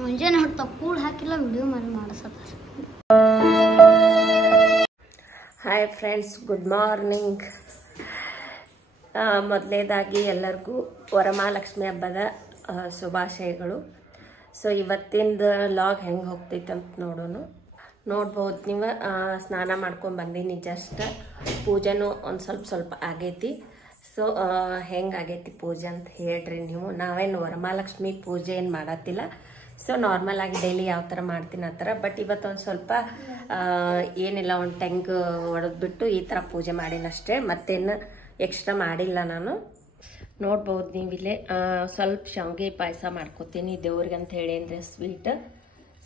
ಮುಂಜಾನೆ ಹೊತ್ತು ಕೂಳ್ ಹಾಕಿಲ್ಲ ವಿಡಿಯೋ ಮಾಡಿಸತ್ತಾರೆ. Hi friends, good morning. ಮೊದಲನೇದಾಗಿ ಎಲ್ಲರಿಗೂ ವರಮಹಾಲಕ್ಷ್ಮಿ ಹಬ್ಬದ ಶುಭಾಶಯಗಳು. ಸೊ ಇವತ್ತಿಂದ ಲಾಗ್ ಹೆಂಗೆ ಹೋಗ್ತೈತೆ ಅಂತ ನೋಡ್ಬೋದು ನೀವು. ಸ್ನಾನ ಮಾಡ್ಕೊಂಡು ಬಂದೀನಿ, ಜಸ್ಟ್ ಪೂಜೆನೂ ಒಂದು ಸ್ವಲ್ಪ ಆಗೈತಿ. ಸೊ ಹೆಂಗಾಗೈತಿ ಪೂಜೆ ಅಂತ ಹೇಳ್ರಿ ನೀವು. ನಾವೇನು ವರಮಹಾಲಕ್ಷ್ಮಿ ಪೂಜೆ ಏನು ಮಾಡತ್ತಿಲ್ಲ. ಸೊ ನಾರ್ಮಲ್ ಆಗಿ ಡೈಲಿ ಯಾವ ಥರ ಮಾಡ್ತೀನಿ ಆ ಥರ. ಬಟ್ ಇವತ್ತು ಒಂದು ಸ್ವಲ್ಪ ಏನಿಲ್ಲ, ಒಂದು ಟೆಂಗ್ ಹೊಡೆದ್ಬಿಟ್ಟು ಈ ಥರ ಪೂಜೆ ಮಾಡೀನಷ್ಟೇ, ಮತ್ತೇನು ಎಕ್ಸ್ಟ್ರಾ ಮಾಡಿಲ್ಲ ನಾನು. ನೋಡ್ಬೋದು ನೀವಿಲ್ಲೇ ಸ್ವಲ್ಪ ಶಾವಿಗೆ ಪಾಯಸ ಮಾಡ್ಕೋತೀನಿ ದೇವ್ರಿಗೆ ಅಂತ ಹೇಳಿ ಅಂದರೆ ಸ್ವೀಟ್.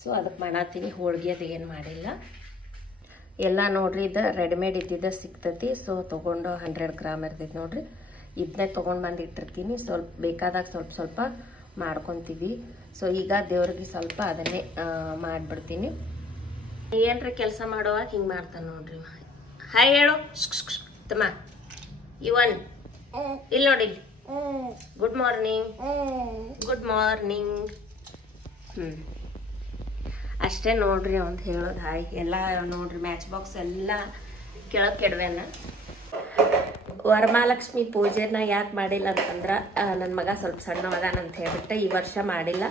ಸೊ ಅದಕ್ಕೆ ಮಾಡತ್ತೀನಿ. ಹೋಳಿಗೆ ಅದು ಏನು ಮಾಡಿಲ್ಲ. ಎಲ್ಲ ನೋಡ್ರಿ, ಇದು ರೆಡಿಮೇಡ್ ಇದ್ದಿದ್ದ ಸಿಗ್ತೈತಿ. ಸೊ ತೊಗೊಂಡು 100 ಗ್ರಾಮ್ ಇರ್ತೈತಿ ನೋಡ್ರಿ. ಇದನ್ನೇ ತೊಗೊಂಡು ಬಂದು ಇಟ್ಟಿರ್ತೀನಿ. ಸ್ವಲ್ಪ ಬೇಕಾದಾಗ ಸ್ವಲ್ಪ ಮಾಡ್ಕೊತೀವಿ. ಸೊ ಈಗ ದೇವ್ರಿಗೆ ಸ್ವಲ್ಪ ಅದನ್ನೇ ಮಾಡಿಬಿಡ್ತೀನಿ. ಏನ್ರಿ ಕೆಲಸ ಮಾಡುವಾಗ ಹಿಂಗೆ ಮಾಡ್ತಾನೆ ನೋಡ್ರಿ. ಹಾಯ್ ಹೇಳು ತಮ್ಮ. ಇವನ್ ಇಲ್ಲಿ ನೋಡಿ. Good morning, good morning. ಅಷ್ಟೇ ನೋಡ್ರಿ ಅಂತ ಹೇಳೋದು. ಹಾಯ್ ಎಲ್ಲ ನೋಡ್ರಿ, ಮ್ಯಾಚ್ ಬಾಕ್ಸ್ ಎಲ್ಲ ಕೆಳಗೆ ಕೆಡವೆನ. ವರಮಹಾಲಕ್ಷ್ಮಿ ಪೂಜೆನ ಯಾಕೆ ಮಾಡಿಲ್ಲ ಅಂತಂದ್ರೆ ನನ್ನ ಮಗ ಸ್ವಲ್ಪ ಸಣ್ಣವದಾನ ಅಂತ ಹೇಳ್ಬಿಟ್ಟು ಈ ವರ್ಷ ಮಾಡಿಲ್ಲ.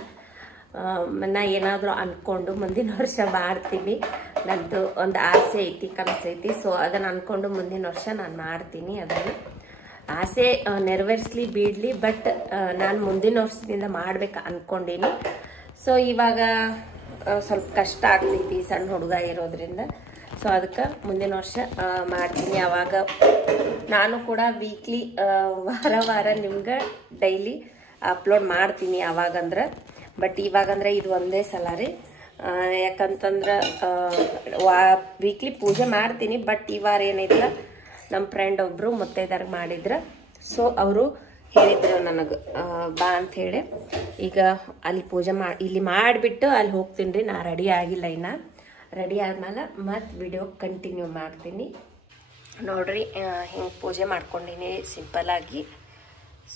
ನಾ ಏನಾದರೂ ಅಂದ್ಕೊಂಡು ಮುಂದಿನ ವರ್ಷ ಮಾಡ್ತೀನಿ. ನನ್ನದು ಒಂದು ಆಸೆ ಐತಿ, ಕನಸೈತಿ. ಸೊ ಅದನ್ನು ಅಂದ್ಕೊಂಡು ಮುಂದಿನ ವರ್ಷ ನಾನು ಮಾಡ್ತೀನಿ. ಅದನ್ನು ಆಸೆ ನೆರವೇರಿಸ್ಲಿ ಬಿಡಲಿ, ಬಟ್ ನಾನು ಮುಂದಿನ ವರ್ಷದಿಂದ ಮಾಡ್ಬೇಕು ಅಂದ್ಕೊಂಡೀನಿ. ಸೊ ಇವಾಗ ಸ್ವಲ್ಪ ಕಷ್ಟ ಆಗ್ತೈತಿ ಸಣ್ಣ ಹುಡುಗ ಇರೋದ್ರಿಂದ. ಸೊ ಅದಕ್ಕೆ ಮುಂದಿನ ವರ್ಷ ಮಾಡ್ತೀನಿ. ಆವಾಗ ನಾನು ಕೂಡ ವೀಕ್ಲಿ ವಾರ ನಿಮ್ಗೆ ಡೈಲಿ ಅಪ್ಲೋಡ್ ಮಾಡ್ತೀನಿ ಆವಾಗಂದ್ರೆ. ಬಟ್ ಇವಾಗಂದ್ರೆ ಇದು ಒಂದೇ ಸಲ ರೀ. ಯಾಕಂತಂದ್ರೆ ವೀಕ್ಲಿ ಪೂಜೆ ಮಾಡ್ತೀನಿ. ಬಟ್ ಈ ವಾರ ಏನೈತಿಲ್ಲ, ನಮ್ಮ ಫ್ರೆಂಡ್ ಒಬ್ಬರು ಮುತ್ತೈದೆಯರಿಗೆ ಮಾಡಿದ್ರು. ಸೊ ಅವರು ಹೇಳಿದ್ರು ನನಗೆ ಬಾ ಅಂಥೇಳಿ. ಈಗ ಅಲ್ಲಿ ಪೂಜೆ ಇಲ್ಲಿ ಮಾಡಿಬಿಟ್ಟು ಅಲ್ಲಿ ಹೋಗ್ತೀನಿ ರೀ. ನಾ ರೆಡಿ ಆಗಿಲ್ಲ ಇನ್ನು. ರೆಡಿ ಆದ್ಮೇಲೆ ಮತ್ತೆ ವಿಡಿಯೋ ಕಂಟಿನ್ಯೂ ಮಾಡ್ತೀನಿ. ನೋಡ್ರಿ ಹಿಂಗೆ ಪೂಜೆ ಮಾಡ್ಕೊಂಡೀನಿ ಸಿಂಪಲ್ಲಾಗಿ.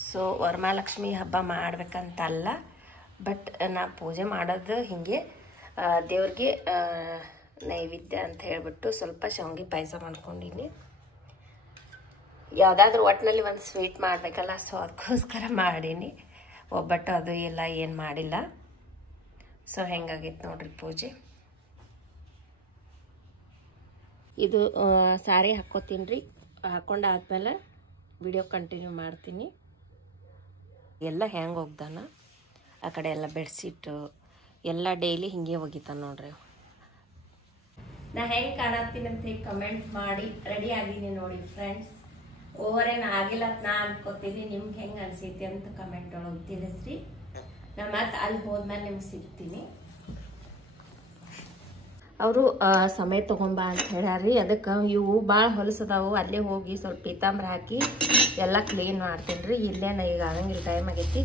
ಸೊ ವರಮಹಾಲಕ್ಷ್ಮಿ ಹಬ್ಬ ಮಾಡ್ಬೇಕಂತಲ್ಲ, ಬಟ್ ನಾ ಪೂಜೆ ಮಾಡೋದು ಹಿಂಗೆ ದೇವ್ರಿಗೆ ನೈವೇದ್ಯ ಅಂತ ಹೇಳ್ಬಿಟ್ಟು ಸ್ವಲ್ಪ ಶಾವಿಗೆ ಪಾಯಸ ಮಾಡ್ಕೊಂಡೀನಿ. ಯಾವುದಾದ್ರೂ ಒಟ್ಟಿನಲ್ಲಿ ಒಂದು ಸ್ವೀಟ್ ಮಾಡಬೇಕಲ್ಲ, ಸೊ ಅದಕ್ಕೋಸ್ಕರ ಮಾಡೀನಿ. ಒಬ್ಬಟ್ಟು ಅದು ಎಲ್ಲ ಏನು ಮಾಡಿಲ್ಲ. ಸೊ ಹೆಂಗಾಗೈತೆ ನೋಡ್ರಿ ಪೂಜೆ. ಇದು ಸಾರಿ ಹಾಕ್ಕೋತೀನಿ ರೀ. ಹಾಕ್ಕೊಂಡಾದ್ಮೇಲೆ ವಿಡಿಯೋ ಕಂಟಿನ್ಯೂ ಮಾಡ್ತೀನಿ. ಎಲ್ಲ ಹೆಂಗೆ ಹೋಗ್ದಾನ ಆ ಕಡೆ ಎಲ್ಲ ಬೆಡ್ಶೀಟು ಎಲ್ಲ ಡೈಲಿ ಹಿಂಗೆ ಒಗಿತಾನೆ ನೋಡ್ರಿ. ನಾ ಹೆಂಗೆ ಕಾಣತ್ತೀನಿ ಅಂತ ಹೇಳಿ ಕಮೆಂಟ್ ಮಾಡಿ. ರೆಡಿ ಆಗಿದ್ದೀನಿ ನೋಡಿ ಫ್ರೆಂಡ್ಸ್. ಓವರೇನು ಆಗಿಲ್ಲ ಅಂತ ನಾ ಅನ್ಕೋತೀನಿ. ನಿಮ್ಗೆ ಹೆಂಗೆ ಅನಿಸೈತಿ ಅಂತ ಕಮೆಂಟ್ ಒಳಗೆ ತಿಳಿಸ್ರಿ. ನಾ ಮತ್ತೆ ಅಲ್ಲಿ ಹೋದ್ಮೇಲೆ ನಿಮ್ಗೆ ಸಿಗ್ತೀನಿ. ಅವರು ಸಮಯ ತೊಗೊಂಬಾ ಅಂತ ಹೇಳ್ಯಾರಿ. ಅದಕ್ಕೆ ಇವು ಭಾಳ ಹೊಲಸದಾವು. ಅಲ್ಲೇ ಹೋಗಿ ಸ್ವಲ್ಪ ಪೀತಾಂಬ್ರ ಹಾಕಿ ಎಲ್ಲ ಕ್ಲೀನ್ ಮಾಡ್ತೀನಿ ರೀ. ಇಲ್ಲೇನ ಈಗ ಆಗಂಗಿಲ್ಲ, ಟೈಮ್ ಆಗೈತಿ.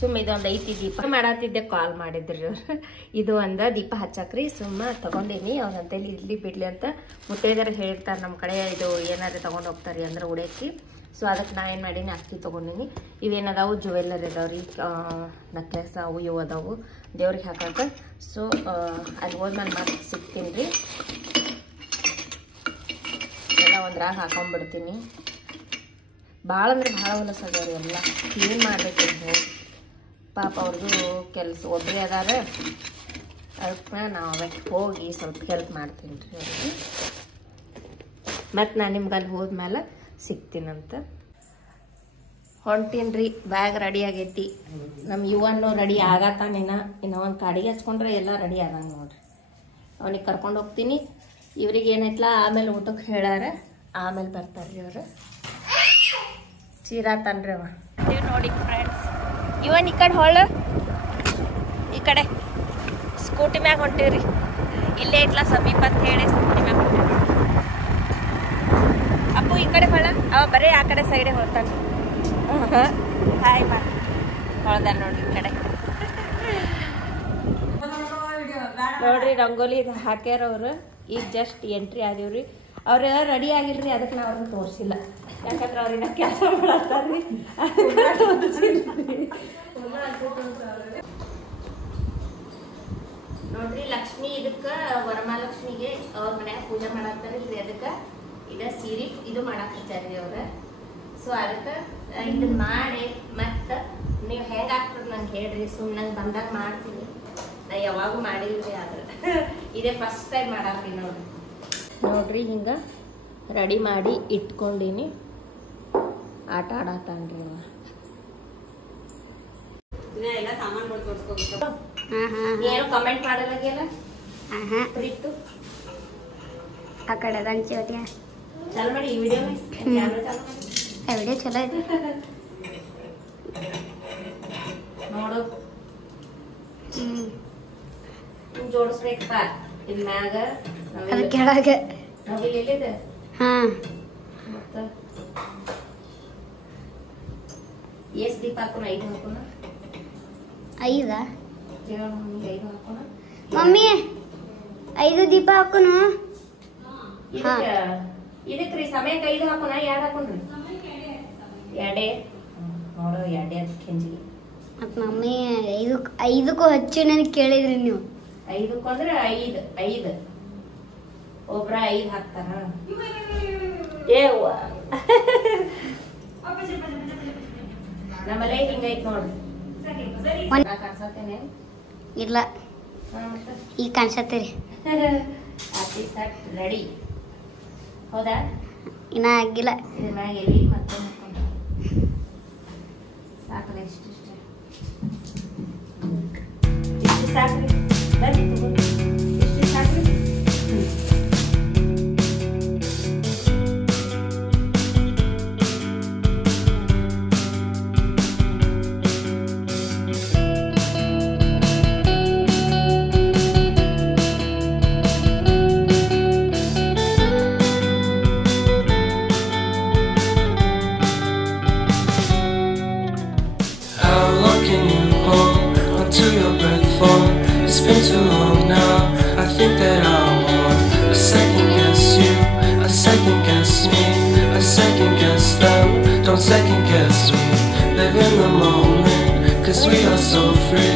ಸುಮ್ಮ ಇದೊಂದು ಐತಿ ದೀಪ ಮಾಡತ್ತಿದ್ದೆ, ಕಾಲ್ ಮಾಡಿದ್ರಿ ಅವ್ರು. ಇದು ಒಂದು ದೀಪ ಹಚ್ಚಕ್ರಿ ಸುಮ್ಮ ತಗೊಂಡೀನಿ. ಅವ್ರಂತೇಳಿ ಇಡ್ಲಿ ಬಿಡ್ಲಿ ಅಂತ ಮುತ್ತೈದೆಯರಿಗೆ ಹೇಳಿರ್ತಾರೆ ನಮ್ಮ ಕಡೆ. ಇದು ಏನಾರು ತೊಗೊಂಡು ಹೋಗ್ತಾರೆ ಅಂದ್ರೆ ಉಡೇಕಿ. ಸೊ ಅದಕ್ಕೆ ನಾ ಏನು ಮಾಡೀನಿ, ಅಕ್ಕಿ ತೊಗೊಂಡಿನಿ. ಇವೇನದಾವು ಜುವೆಲ್ಲರಿ ಅದಾವ್ರಿ, ನೆಕ್ಲೆಸ್ ಅವು ಇವು ಅದಾವು ದೇವ್ರಿಗೆ ಹಾಕಕ್ಕೆ. ಸೊ ಅಲ್ಲಿ ಹೋದ್ಮೇಲೆ ಮತ್ತೆ ಸಿಗ್ತೀನಿ ರೀ. ಎಲ್ಲ ಒಂದ್ರಾಗ ಹಾಕೊಂಡ್ಬಿಡ್ತೀನಿ. ಭಾಳ ಅಂದ್ರೆ ಭಾಳ ಹೊಲಸದವ್ರಿ. ಎಲ್ಲ ಕ್ಲೀನ್ ಮಾಡ್ಬೇಕು ಹೋಗಿ. ಪಾಪ ಅವ್ರದ್ದು ಕೆಲಸ ಒಬ್ಬರೇ ಅದಾರ. ಅದಕ್ಕೆ ನಾವು ಅವಕ್ಕೆ ಹೋಗಿ ಸ್ವಲ್ಪ ಹೆಲ್ಪ್ ಮಾಡ್ತೀನಿ ರೀ ಅವ್ರಿಗೆ. ಮತ್ತು ನಾನು ನಿಮ್ಗೆ ಅಲ್ಲಿ ಹೋದ್ಮೇಲೆ ಸಿಗ್ತೀನಂತ. ಹೊಂಟೀನಿ ರೀ. ಬ್ಯಾಗ್ ರೆಡಿ ಆಗೈತಿ. ನಮ್ಮ ಯುವನು ರೆಡಿ ಆಗತ್ತಾನಿನ. ಇನ್ನು ಒಂದು ಕಾಡಿಗೆ ಹಚ್ಕೊಂಡ್ರೆ ಎಲ್ಲ ರೆಡಿ ಆದಂಗೆ ನೋಡ್ರಿ. ಅವನಿಗೆ ಕರ್ಕೊಂಡು ಹೋಗ್ತೀನಿ. ಇವ್ರಿಗೆ ಏನೈತ್ಲ ಆಮೇಲೆ ಊಟಕ್ಕೆ ಹೇಳ್ಯಾರ, ಆಮೇಲೆ ಬರ್ತಾರ್ರಿ ಅವರು. ಚೀರಾತಾನ್ರಿ ಅವ. ನೋಡಿ ಫ್ರೆಂಡ್ಸ್, ಇವನ್ ಈ ಕಡೆ ಹೊಳ್ಳು, ಈ ಕಡೆ ಸ್ಕೂಟಿ ಮ್ಯಾಗ ಹೊಂಟೀವ್ರಿ. ಇಲ್ಲೇ ಐತ್ಲ ಸಮೀಪ ಅಂತ ಹೇಳಿ ಸ್ಕೂಟಿ ಮ್ಯಾಗ ಹೊಂಟೀವಿ. ಅಪ್ಪು ಈ ಕಡೆ ಹೊಳ, ಅವ ಬರೀ ಆ ಕಡೆ ಸೈಡೇ ಹೊಳ್ತಾನೆ. ಹಾಯ್ ಮಾ ಹೊಳ್ದ ನೋಡ್ರಿ ಈ ಕಡೆ. ನೋಡ್ರಿ ರಂಗೋಲಿ ಇದು ಹಾಕ್ಯಾರ ಅವರು. ಈಗ ಜಸ್ಟ್ ಎಂಟ್ರಿ ಆದೀವ್ರಿ. ಅವ್ರು ರೆಡಿ ಆಗಿಲ್ರಿ, ಅದಕ್ಕೆ ನಾವು ಅವ್ರನ್ನ ತೋರಿಸಿಲ್ಲ. ಯಾಕಂದ್ರೆ ಅವ್ರಿನ ಕೆಲಸ ಮಾಡತ್ತಾರ್ರಿ. ನೋಡ್ರಿ ಲಕ್ಷ್ಮಿ ಇದಕ್ಕ ವರಮಹಾಲಕ್ಷ್ಮಿಗೆ ಅವ್ರ ಮನ್ಯಾಗ ಪೂಜೆ ಮಾಡಾಕ್ತಾರಲ್ರಿ ಅದಕ್ಕ ಇದ ಸೀರೆ ಇದು ಮಾಡಾಕ್ ಹಚ್ಚಾರ್ರಿ ಅವ್ರ. ಸೊ ಅದಕ್ಕೆ ಇದನ್ನ ಮಾಡಿ ಮತ್ತೆ ನೀವು ಹೆಂಗೆ ಆಗ್ತದೆ ನಂಗೆ ಹೇಳ್ರಿ. ಸುಮ್ಮನೆ ನಂಗೆ ಬಂದಾಗ ಮಾಡ್ತೀನಿ, ನಾ ಯಾವಾಗೂ ಮಾಡಿಲ್ರಿ. ಆದ್ರೆ ಇದೇ ಫಸ್ಟ್ ಟೈಮ್ ಮಾಡಾಕ್ರಿ. ನೋಡ್ರಿ ಹಿಂಗೆ ರೆಡಿ ಮಾಡಿ ಇಟ್ಕೊಂಡೀನಿ. ಆಟ ಆಡತ್ತಾನ್ರಿ ಅವ. ಏನು ಕಮೆಂಟ್ ಮಾಡಲಾಗಿಲ್ಲ ಪ್ರೀತು ಆ ಕಡೆ ರಂಚೋದ್ಯ ಚಾಲು ಮಾಡಿ ಈ ವಿಡಿಯೋ ವಿಡಿಯೋ ಚಲೋ ಐತಿ ನೋಡು. ಜೋಡಿಸ್ಬೇಕಪ್ಪ ಇದ್ ಮ್ಯಾಗ ಅದು ಕೆಳಗೆ ನವಿಲ್ ಎಲ್ಲಿದೆ. ಮತ್ತ ಎಷ್ಟ್ ದೀಪ ಹಾಕೋಣ? 5 ಹಾಕೋಣ. 5 5 ಹಾಕೋಣ. ಮಮ್ಮಿ 5 ದೀಪ ಹಾಕೋನು. ಇದಕ್ರಿ ಸಮಯಕ್ಕೆ 5 ಹಾಕೋಣ. 2 ಹಾಕೋಣ್ರಿ. 2 ನೋಡು 2 ಅದಕ್ಕೆ ಹೆಂಜಿಗೆ. ಮತ್ ಮಮ್ಮಿ 5ಕ್ಕೂ ಹಚ್ಚಿ ನನಗೆ ಕೇಳಿದ್ರಿ ನೀವು. 5ಕ್ಕೂ ಅಂದ್ರೆ 5 ಒಬ್ರ 5 ಹಾಕ್ತಾರ. ನಮ್ಮಲ್ಲೇ ಹಿಂಗೈತ್ ನೋಡ್ರಿ. ಕಾಣಿಸತ್ತೇನೆ ಇಲ್ಲ ಈಗ ಕಾಣಿಸತ್ತೀರಿ. ರೆಡಿ ಹೌದಾ? ಇನ್ನ ಆಗಿಲ್ಲ. ಇದ್ರ ಮ್ಯಾಗ ಎಲ್ಲಿ ಮತ್ತೆ ಸಾಕಲ್ಲ. ಇಷ್ಟು ಸಾಕ್ರಿ. ಬನ್ನಿ ತಗೋರಿ. ಇಷ್ಟು ಸಾಕ್ರಿ. It's been too long now. I think that I want a second guess you, a second guess me, a second guess them. Don't second guess me. Live in the moment, cause we are so free.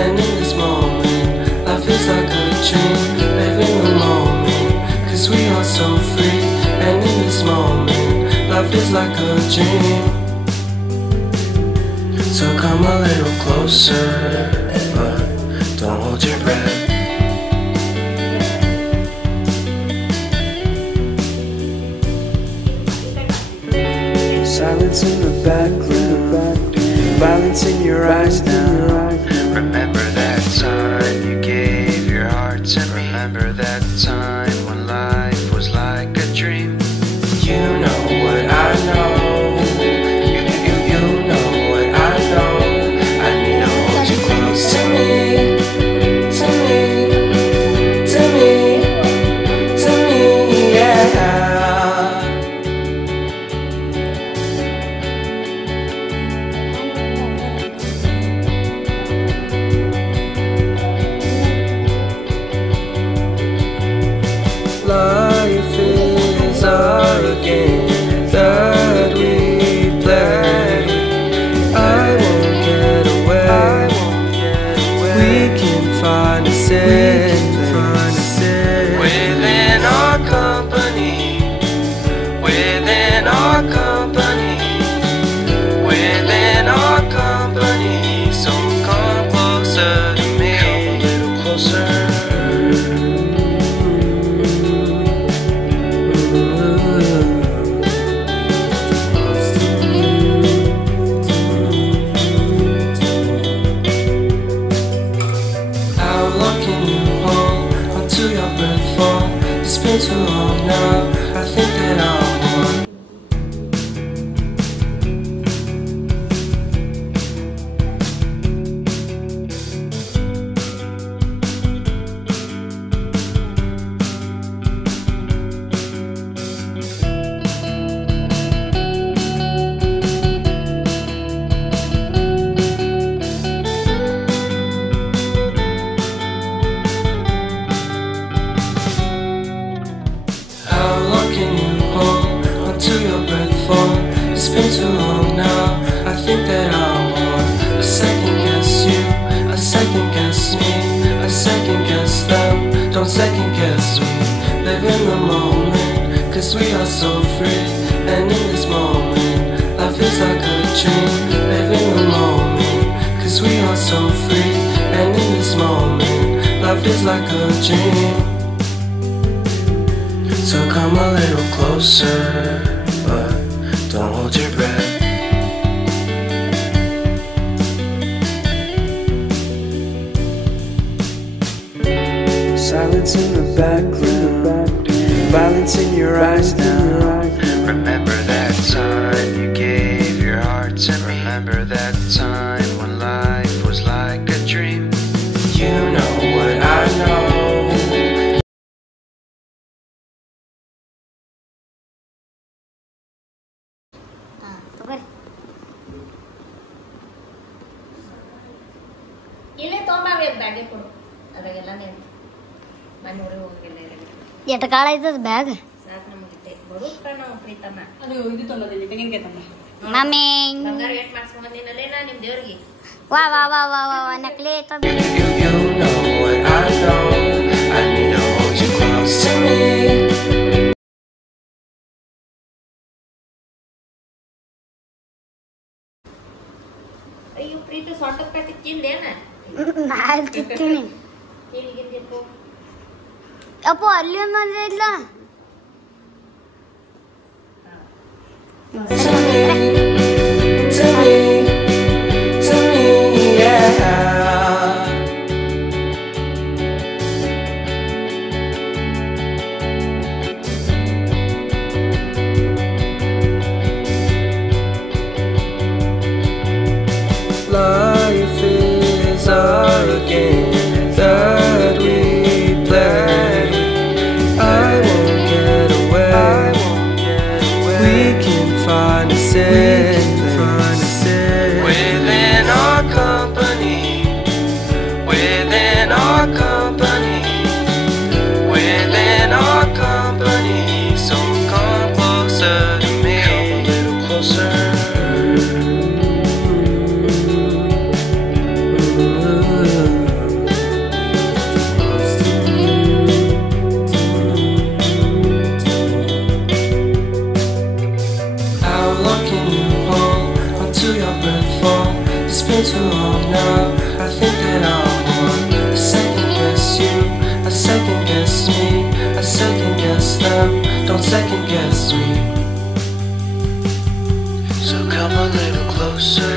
And in this moment, life is like a dream. Live in the moment, cause we are so free. And in this moment, life is like a dream. So come a little closer, but don't hold your breath. Silence in the background, violence in your eyes now. Remember that time you gave your heart to me. Remember that time when life was like a dream. You know what I know. You know what I know. I need to hold you close to me. Life is our game that we play. I won't get away. We can find a safe within our company. Within our company. Within our company. So come closer to me. Come a little closer. It's been too long now. I think that I want. It's been too long now. I think that I want a second guess you, a second guess me, a second guess Don't second guess me. Live in the moment, cause we are so free. And in this moment, life is like a dream. Live in the moment, cause we are so free. And in this moment, life is like a dream. So come a little closer, but don't hold your breath. Silence in the background, violence in your eyes now. Remember that time you gave your heart to me. Remember that time when life was like a dream. You know what I know. ಇಲ್ಲೇ ತೊಗೊಂಬಾಗ ಬ್ಯಾಗೆ ಕೊಡು ಅದ್ರಾಗೆಲ್ಲ ನೆನ್ತು ಮನೆ ಊರಿಗೆ ಹೋಗಿಲ್ಲ ಎಟ್ ಕಾಳ ಐತದ bag ಸಾಕು ನಮಗೆ ಬರೋದು ಕಣ ಪ್ರೀತಮ್ಮ ಅದು ಇದು ತೊಂಬದಿಲ್ಲ ತೆಂಗಿನಕಾಯಿ ತಂಬ ಮಮ್ಮಿ ಬಂಗಾರ ವೇಟ್ ಮಾಡ್ಸ್ಕೊಂಡ್ ಬಂದಿನಲ್ಲೇನಾ ನಿಮ್ ದೇವ್ರಿಗೆ ವಾ ವಾ ವಾ ವಾ ವಾ ವಾ ನಕ್ಲಿ ಐತದ You know what I know. I need to hold you close to me. ಅಯ್ಯೋ ಪ್ರೀತಿ ಸೊಂಟದ ಕಟ್ಟಿ ತಿಂದೇನ ನಾಲ್ ತಿಂತೀನಿ ತಿನ್ಗಿರ್ಬೇಕು ಅಪ್ಪ ಅಲ್ಲಿ ಒಂದೊಂದೇ ಇಲ್ಲ To me, yeah. Life is our game that we play. I won't get away. We can find a safe place within our company. Within our company. Within our company. So come closer to me. Come a little closer. How long can you hold until your breath falls? It's been too long now. I think that I want to second guess you. I second guess me. I second guess them. Don't second guess me. So come a little closer.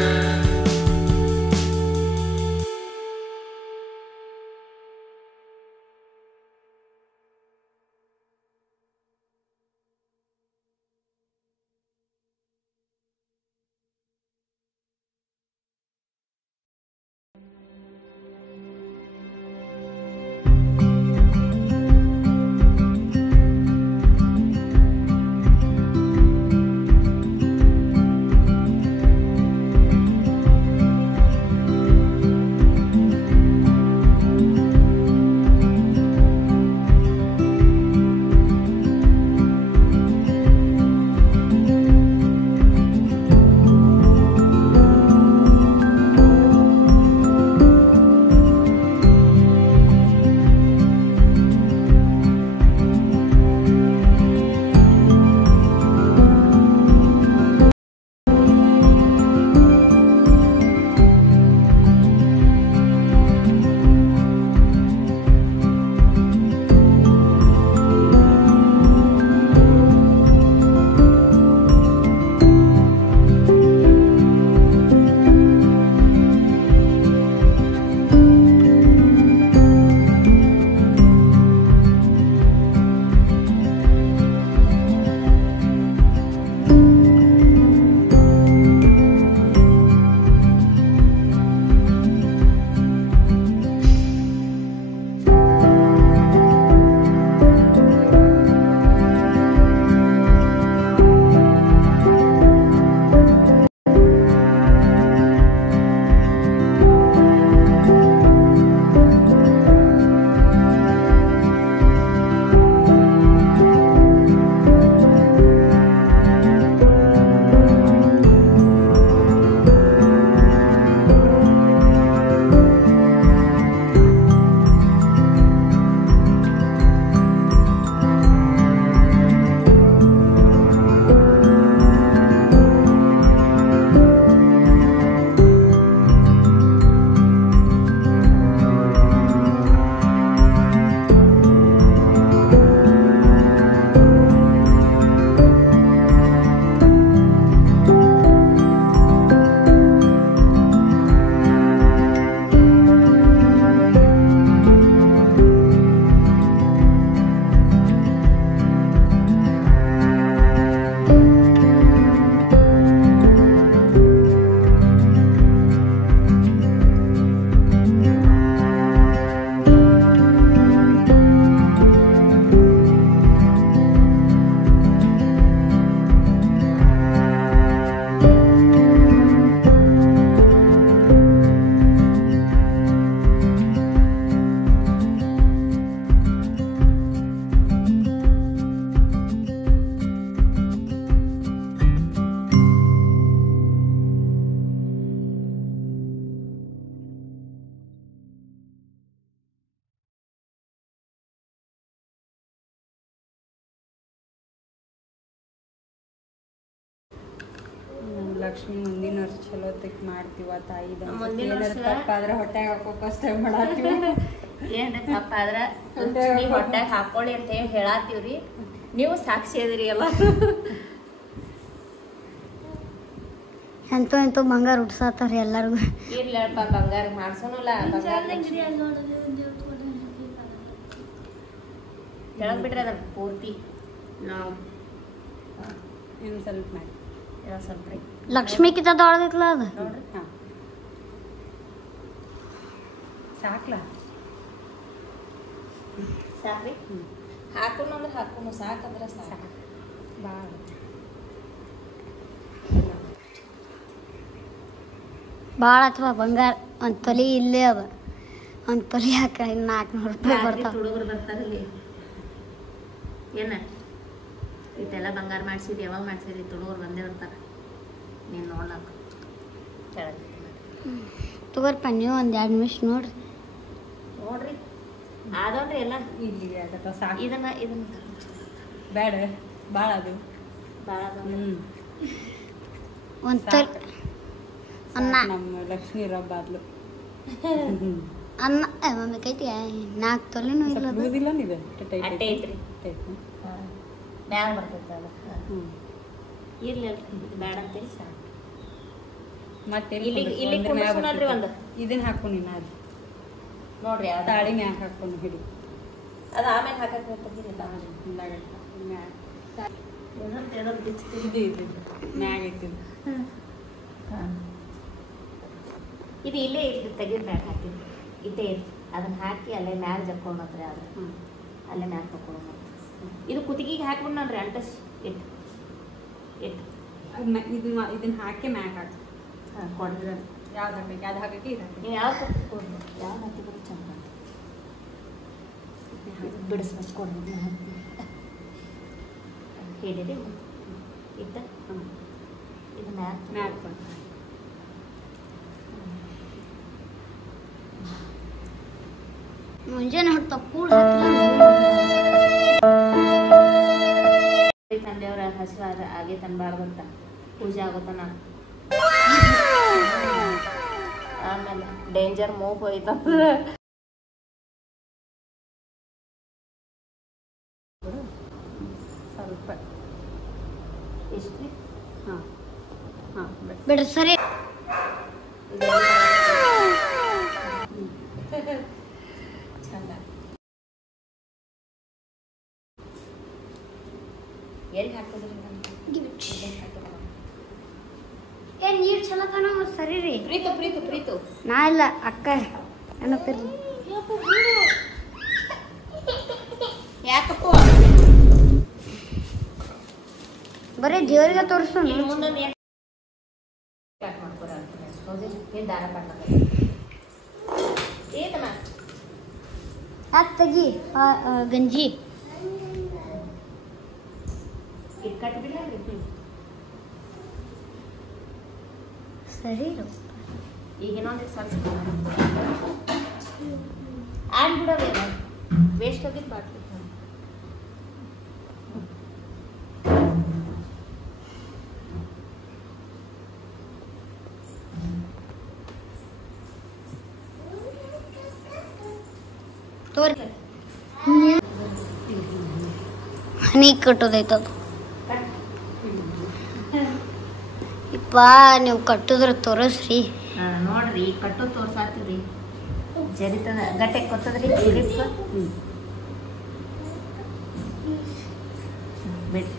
Lakshmi ಮುಂದಿನ ವರ್ಷ ಚಲೋತ್ತಕ್ ಮಾಡ್ತೀವ ತಾಯಿ ಮುಂದಿನ ವರ್ಷ ತಪ್ಪಾದ್ರೆ ಹೊಟ್ಟೆಗೆ ಹಾಕೋ ಕಷ್ಟ ಮಾಡತ್ತೀವಿ. ಏನ್ ತಪ್ಪಾದ್ರ ಹೊಟ್ಯಾಗ ಹಾಕೊಳ್ಳಿ ಅಂತ ಹೇಳಿ ಹೇಳಾತೀವ್ರಿ. ನೀವು ಸಾಕ್ಷಿ ಅದಿರಿ ಎಲ್ಲ. ಎಂತೂ ಬಂಗಾರ ಉಟ್ಸಾತಾರ ಎಲ್ಲರಿಗೂ. ಇರ್ಲಪ್ಪ ಬಂಗಾರ ಮಾಡ್ಸೋನಲ್ಲ. ಕೆಳಗ್ ಬಿಟ್ರೆ ಅದ ಪೂರ್ತಿ ನಾವು ಇನ್ನು ಸ್ವಲ್ಪ ಮಾಡಿ ಸ್ವಲ್ಪ ರೀ. ಲಕ್ಷ್ಮಿ ಕಿತ ದೊಡ್ಡದಿತ್ಲ ಅದು. ನೋಡ್ರಿ ಹಾಂ ಸಾಕ್ಲಾ ಸಾಕ್ರಿ. ಹಾಕೋಣ ಅಂದ್ರೆ ಹಾಕೋಣ, ಸಾಕಂದ್ರೆ ಸಾಕು. ಭಾಳ ಭಾಳ ಅಥವಾ ಬಂಗಾರ ಒಂದು ತೊಲಿ ಇಲ್ಲೇ ಅದ. ಒಂದು ತೊಲಿ ಹಾಕ 400 ರೂಪಾಯಿ ಬರ್ತಾವ. ಹುಡುಗರು ಬರ್ತಾರಲ್ಲಿ ಏನ ಇಟ್ಟೆಲ್ಲ ಬಂಗಾರ ಮಾಡ್ಸಿರಿ. ಯಾವಾಗ ಮಾಡ್ಸಿರಿ? ತುಡುಗರು ಬಂದೇ ಬರ್ತಾರ. ನೀನು ನೋಡ್ಲಾಕ ಕೆಳಗೆ ತಗೋರ್ಪ ನೀವು ಒಂದು 2 ನಿಮಿಷ ನೋಡ್ರಿ. ನೋಡ್ರಿ ಆದವ್ರಿ ಎಲ್ಲ. ಇಲ್ಲಿ ಆಗತ್ತ ಸಾಕು. ಇದನ್ನ ಬೇಡ ಭಾಳ ಅದು ಭಾಳ ಒಂದು ತೊಲಿ ಅನ್ನ ನಮ್ಮ ಲಕ್ಷ್ಮಿ ರಬ್ಬಾದ್ಲು ಅನ್ನ ಮಮ್ಮಿ ಕೈತಿ 4 ತೊಲಿನೂ ಇಲ್ಲ ಅದು. ಬೂದಿಲ್ಲ ಇದೆ ಅಟ್ಟೆ ಐತ್ರಿ. ಮ್ಯಾಲ ಬರ್ತೈತೆ ಅದು. ಇರ್ಲಿ ಬೇಡ ಅಂತೇಳಿ ಸಾಕು. ಮತ್ತೆ ಇಲ್ಲಿ ಕುಂಡ್ರಿಸೋಣಲ್ರಿ ಒಂದು. ಇದನ್ನ ಹಾಕು ನೀನು ಅದು ನೋಡ್ರಿ ತಾಳಿ ಮ್ಯಾಗ ಹಾಕೊಂಡು ಹಿಡಿ. ಅದು ಆಮೇಲೆ ಹಾಕಕ್ಕೆ ತೆಗಿರಿಲ್ಲ. ಇದು ಮ್ಯಾಗ ಐತಿ. ಇದು ಇಲ್ಲೇ ಇಟ್ಟು ತೆಗೆದು ಮ್ಯಾಗ ಹಾಕಿದ್ವಿ. ಇಟ್ಟೇ ಇರ್ತಿ ಅದನ್ನ ಹಾಕಿ ಅಲ್ಲೇ ಮ್ಯಾಗ ಜಕ್ಕೊಂಡು ಹತ್ರ ಅದು ಅಲ್ಲೇ ಮ್ಯಾಗ ತಕೊಂಡು. ಇದು ಕುತ್ತಿಗೆಗೆ ಹಾಕ್ಬಿಟ್ಟು ನೋಡ್ರಿ ಅಂಟಸ್ ಇಟ್ಟು ಇದನ್ನ ಹಾಕಿ ಮ್ಯಾಗ ಹಾಕಿ. ಹಾಂ ಕೊಡ್ರಿ. ಯಾವ್ದು ಹಾಕಿ ಅದು ಹಾಕಿ ಇದು ಹಾಕಿ. ನೀವು ಯಾವ್ದು ಕೊಡ್ರಿ ಯಾವ್ದು ಹಾಕಿದ್ರು ಚಂದ ಬಿಡಿಸ್ಬೇಕು. ಕೊಡ್ರಿ ಹಾಕಿ ಹೇಳಿರಿ ಇಟ್ಟ ಇದು ಮ್ಯಾಗ ಮ್ಯಾಗ ಬಂದು ಮುಂಜಾನೆ ಹೊಟ್ಟು ಕೂಡ್ ತಂದೆಯವ್ರ ಹಸಿವು ಆಗೇ ತಂದಬಾರ್ದಂತ ಪೂಜೆ ಆಗೋತನ. ಆಮೇಲೆ ಡೇಂಜರ್ ಮೂವ್ ಹೋಯ್ತಂದ್ರೆ ಸ್ವಲ್ಪ ಎಷ್ಟು ಹಾಂ ಹಾಂ ಬಿಡ್ರಿ ಸರಿ. ಚಂದ. ಎಲ್ಲಿ ಹಾಕಿದ್ರಿ? ನೀರು ಚಲೋತನ ಸರಿ ರೀ. ಪ್ರೀತು ನಾ ಇಲ್ಲ ಅಕ್ಕ ಅನ್ನತ್ತಿರ್ಲಿ. ಯಾಕಪ್ಪ ಬರೀ ದೇವ್ರಿಗೆ ತೋರಿಸೋಣ. ಮುಂದೊಂದು ಪ್ಯಾಕ್ ಮಾಡ್ಕೊರ ಹೌದಿಲ್ಲ? ಏನು ದಾರ ಪ್ಯಾಕ್ ಏತಮ್ಮ ಯಾಕೆ ತೆಗಿ ಗಂಜಿ ಇದು ಕಟ್ಬಿಲ್ಲ ಸರಿ. ಈಗ ಇನ್ನೊಂದು ಸ್ವಲ್ಪ ಆಡ್ ಬಿಡೋದು ವೇಸ್ಟ್ ಆಗಿದ್ದು ಬಾಟ್ಲಿ. ತೋರಿ ಹನಿ ಕಟ್ಟೋದೈತದು. ಇಪ್ಪ ನೀವು ಕಟ್ಟಿದ್ರೆ ತೋರಿಸ್ರಿ. ನೋಡ್ರಿ ಕಟ್ಟು ತೋರ್ಸಾತೀವ್ರಿ. ಜರಿತದ ಗಟ್ಟೆ ಕೊತ್ತದ್ರಿ ಗ್ರಿಪ್ ಬಿಡ್ರಿ.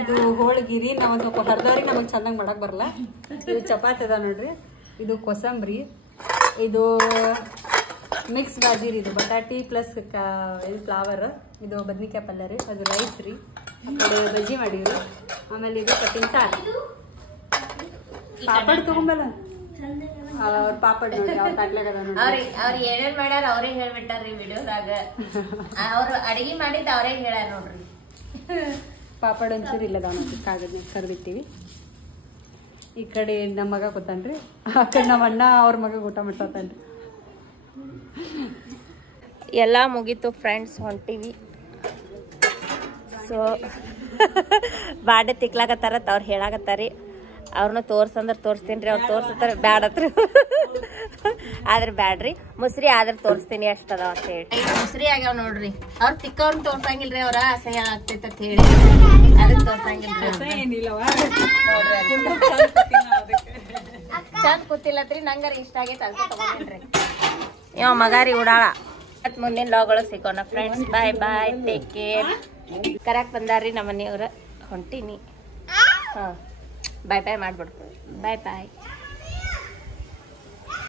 ಇದು ಹೋಳ್ಗಿರಿ ನಾವು ಸ್ವಲ್ಪ ಹರಿದವ್ರಿಗೆ ನಮಗೆ ಚೆನ್ನಾಗಿ ಮಾಡಕ್ ಬರಲ್ಲ. ಇದು ಚಪಾತಿ ಅದ ನೋಡ್ರಿ. ಇದು ಕೋಸಂಬರಿ, ಇದು ಮಿಕ್ಸ್ ಬಾಜಿ ರೀ. ಇದು ಬಟಾಟಿ ಪ್ಲಸ್ ಇದು ಫ್ಲವರ್, ಇದು ಬದ್ನಿಕಾಯಿ ಪಲ್ಯ ರೀ. ಅದು ರೈಸ್ ರೀ. ಆ ಕಡೆ ಬಜ್ಜಿ ಮಾಡಿವ್ರಿ. ಆಮೇಲೆ ಇದು ಕಟ್ಟಿನ ಸಾರು. ಪಾಪಡ್ ತಗೊಂಬಲ್ಲ ಅವ್ರ ಪಾಪಡ್ ನೋಡಿ ಅವ್ರ ತಾಟ್ಲಾಗ ಅವ್ರ ಏನೇನ್ ಮಾಡ್ಯಾರ ಅವ್ರೇ ಹೇಳ್ಬಿಟ್ಟಾರ್ರಿ ವಿಡಿಯೋದಾಗ. ಅವ್ರು ಅಡಿಗೆ ಮಾಡಿದ್ದು ಅವ್ರೇ ಹೇಳ್ಯಾರ ನೋಡ್ರಿ. ಪಾಪಡ್ ಒಂಚೂರು ಇಲ್ಲದ ಕಾಗದ ಕರ್ದಿಟ್ಟಿವಿ. ಈ ಕಡೆ ನಮ್ಮ ಮಗ ಕೂತಾನ್ರಿ, ಆ ಕಡೆ ನಮ್ಮ ಅಣ್ಣ ಅವ್ರ ಮಗ ಊಟ ಮಾಡ್ತಾನ್ರಿ. ಎಲ್ಲ ಮುಗೀತು ಫ್ರೆಂಡ್ಸ್, ಹೊಂಟಿವಿ. ಸೊ ಬಾಡೆ ತಿಕ್ಲಾಕತ್ತಾರತ್ ಅವ್ರು ಹೇಳಾಕತ್ತಾರಿ. ಅವ್ರನ್ನ ತೋರ್ಸಂದ್ರೆ ತೋರಿಸ್ತೀನಿ ರೀ. ಅವ್ರು ತೋರ್ಸತ್ತಾರ ಬ್ಯಾಡತ್ರ, ಆದ್ರೆ ಬ್ಯಾಡ್ರಿ. ಮುಸ್ರಿ ಆದ್ರೆ ತೋರಿಸ್ತೀನಿ ಅಷ್ಟದ ಅಂತ ಹೇಳಿ. ಮುಸ್ರಿ ಆಗ್ಯಾವ ನೋಡ್ರಿ. ಅವ್ರ ತಿಕ್ಕವ್ರನ್ನ ತೋರ್ಸಂಗಿಲ್ರಿ, ಅವ್ರ ಅಸಹ್ಯ ಆಗ್ತೈತೆ ಅಂತ ಹೇಳಿ ಅದಕ್ಕೆ ತೋರ್ಸಂಗಿಲ್ರಿ. ಚಂದ ಕೂತಿಲ್ಲತ್ರಿ, ನಂಗಾರ ಇಷ್ಟ ಆಗೈತೆ ಅದಕ್ಕೆ ತಗೊಂಡ್ರಿ. ಇವ ಮಗಾರಿ ಉಡಾಳ. ಮತ್ ಮುಂದಿನ ಲಾಗೊಳಗೆ ಸಿಗೋಣ ಫ್ರೆಂಡ್ಸ್. ಬಾಯ್ ಬಾಯ್, ಟೇಕ್ ಕೇರ್. ಕರೆಕ್ಟ್ ಬಂದಾರ್ರಿ ನಮ್ಮ ಮನೆಯವ್ರ. ಹೊಂಟೀನಿ. ಹಾಂ ಬಾಯ್ ಬಾಯ್ ಮಾಡ್ಬಿಡು. ಬಾಯ್ ಬಾಯ್.